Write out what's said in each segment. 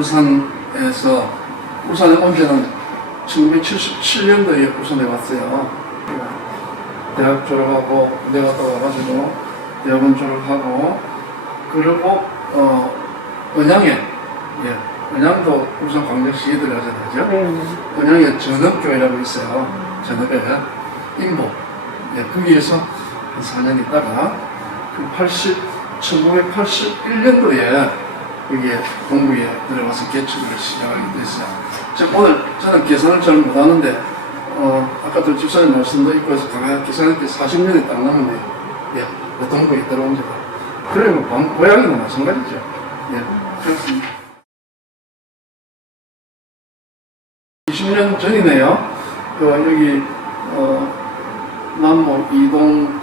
울산에서 울산에 온 지는 1977년도에 울산에 왔어요. 대학 졸업하고 군대 갔다 와가지고 대학원 졸업하고 그리고 어 은양에 예 은양도 울산 광역시 애들 하잖아요. 네. 은양에 전업교회라고 있어요. 전업에 인보 예 거기에서 한 4년 있다가 그 80, 1981년도에 여기에 동부에 들어가서 개척을 시작하게 됐어요. 지금 오늘 저는 계산을 잘 못하는데 어, 아까도 집사님 말씀도 있고 해서 가만히 계산할 때 40년이 딱 남았네요. 예, 그 동부에 들어온 지가. 뭐, 방- 고향이나 마찬가지죠. 예, 그렇습니다. 20년 전이네요. 그, 여기, 어, 남모 이동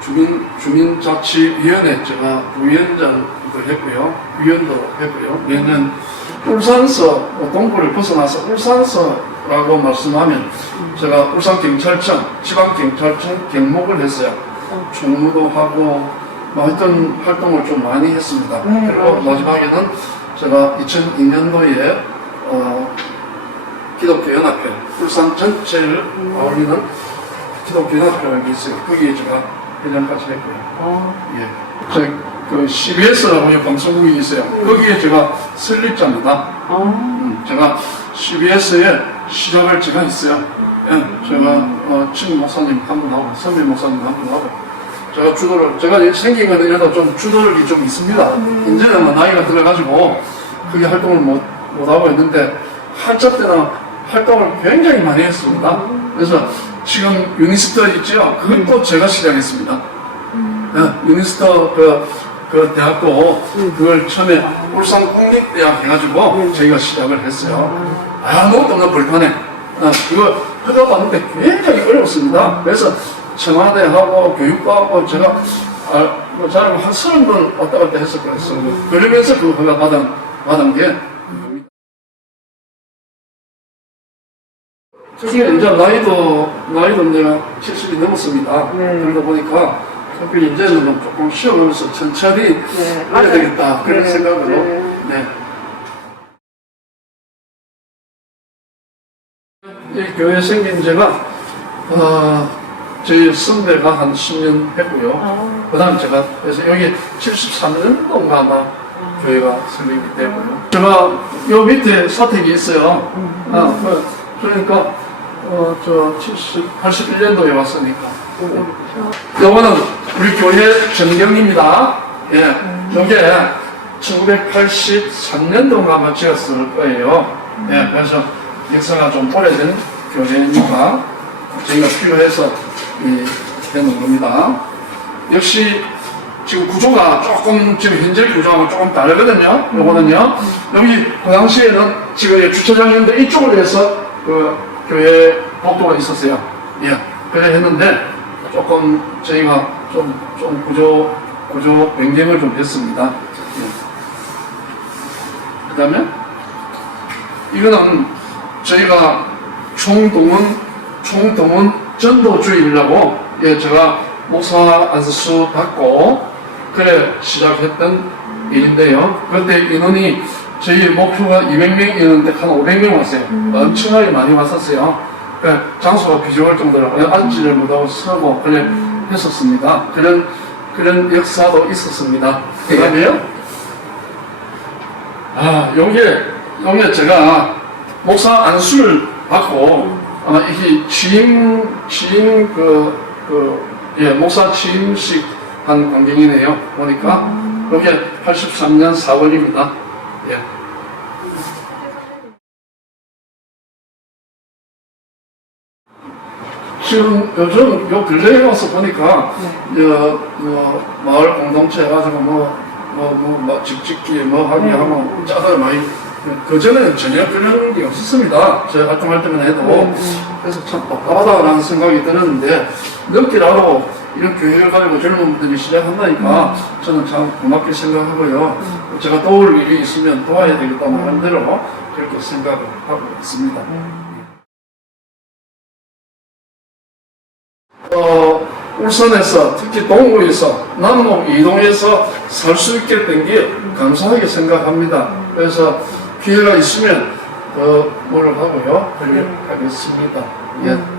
주민, 주민자치위원회 제가 부위원장도 했고요. 위원도 했고요. 매년 울산서, 뭐 동부를 벗어나서 울산서라고 말씀하면 제가 울산경찰청, 지방경찰청 경목을 했어요. 총무도 하고, 뭐 하여튼 활동을 좀 많이 했습니다. 네, 그리고 마지막에는 제가 2002년도에 어, 기독교 연합회, 울산 전체를 아울리는 기독교 연합회가 있어요. 거기에 제가 회장까지 했고요. 어. 예. 저그 CBS라고 방송국이 있어요. 거기에 제가 설립자입니다. 어. 음, 제가 CBS에 시작할 제가 있어요. 예, 제가 어, 친 목사님 한 분하고 선배 목사님 한 분하고 제가 주도를 제가 생긴 건 이래도 좀 주도력이 좀 있습니다. 이제는 뭐 나이가 들어가지고 그게 활동을 못, 못 하고 있는데 한참 때는 활동을 굉장히 많이 했습니다. 그래서 지금 유니스터 있죠? 그것도 제가 시작했습니다. 예, 유니스터 그, 그 대학도 그걸 처음에 울산 국립대학 해가지고 저희가 시작을 했어요. 아무것도 없는 벌판에 어, 그거 허가 받는데 굉장히 어렵습니다. 그래서 청와대하고 교육부하고 제가 아, 뭐 잘하면 한 서른 번 왔다 갔다 했을 거였어요. 그러면서 그 허가 받은, 받은 게 특히 이제 나이도 나이도 내가 70이 넘었습니다. 네. 그러다 보니까 특히 이제는 좀 조금 쉬어가면서 천천히 네, 해야. 되겠다 그런 네, 생각으로 네. 네. 이 교회 생긴 지가 어, 저희 선배가 한 10년 했고요. 어. 그 다음 제가 그래서 여기 73년도인가 아마 교회가 설립이 되고요. 제가 요 밑에 사택이 있어요. 아, 그, 그러니까 어, 저 70, 81년도에 왔으니까. 요거는 우리 교회 전경입니다. 예, 요게 1983년도인가 아마 지었을 거예요. 예, 그래서 역사가 좀 오래된 교회니까 저희가 필요해서 이, 해놓은 겁니다. 역시 지금 구조가 조금 지금 현재 구조하고 조금 다르거든요. 요거는요. 여기 그 당시에는 지금 주차장이 있는데 이쪽을 해서 그 교회 복도가 있었어요. 예. 그래 했는데 조금 저희가 좀, 좀 구조, 구조 변경을 좀 했습니다. 그 다음에 이거는 저희가 총동원, 총동원 전도주의라고 예, 제가 목사 안수 받고 그래 시작했던 일인데요. 그때 인원이 저희 목표가 200명이었는데 한 500명 왔어요. 엄청나게 많이 왔었어요. 그 장소가 비좁을 정도로 앉지를 못하고 서고 그래 했었습니다. 그런 그런 역사도 있었습니다. 그다음에요. 아, 요게, 요게 제가 목사 안수를 받고, 아마 이게 취임, 취임 그, 그, 예, 목사 취임식 한 광경이네요. 보니까, 요게 83년 4월입니다. 예. 지금 요즘 요 근래에 와서 보니까 여, 뭐 마을 공동체 해가지고 뭐, 뭐, 뭐, 뭐, 집 짓기 뭐 하기 하면 짜다 많이 그 전에는 전혀 그런 게 없었습니다. 저 활동할 때만 해도 그래서 참 복잡하다라는 생각이 들었는데 늦게라도 이런 교회를 가지고 젊은 분들이 시작한다니까 저는 참 고맙게 생각하고요. 제가 도울 일이 있으면 도와야 되겠다 나름대로 그렇게 생각을 하고 있습니다. 어, 울산에서 특히 동구에서 남목 이동해서 살 수 있게 된 게 감사하게 생각합니다. 그래서 기회가 있으면 더 노력하고요. 하겠습니다. 예.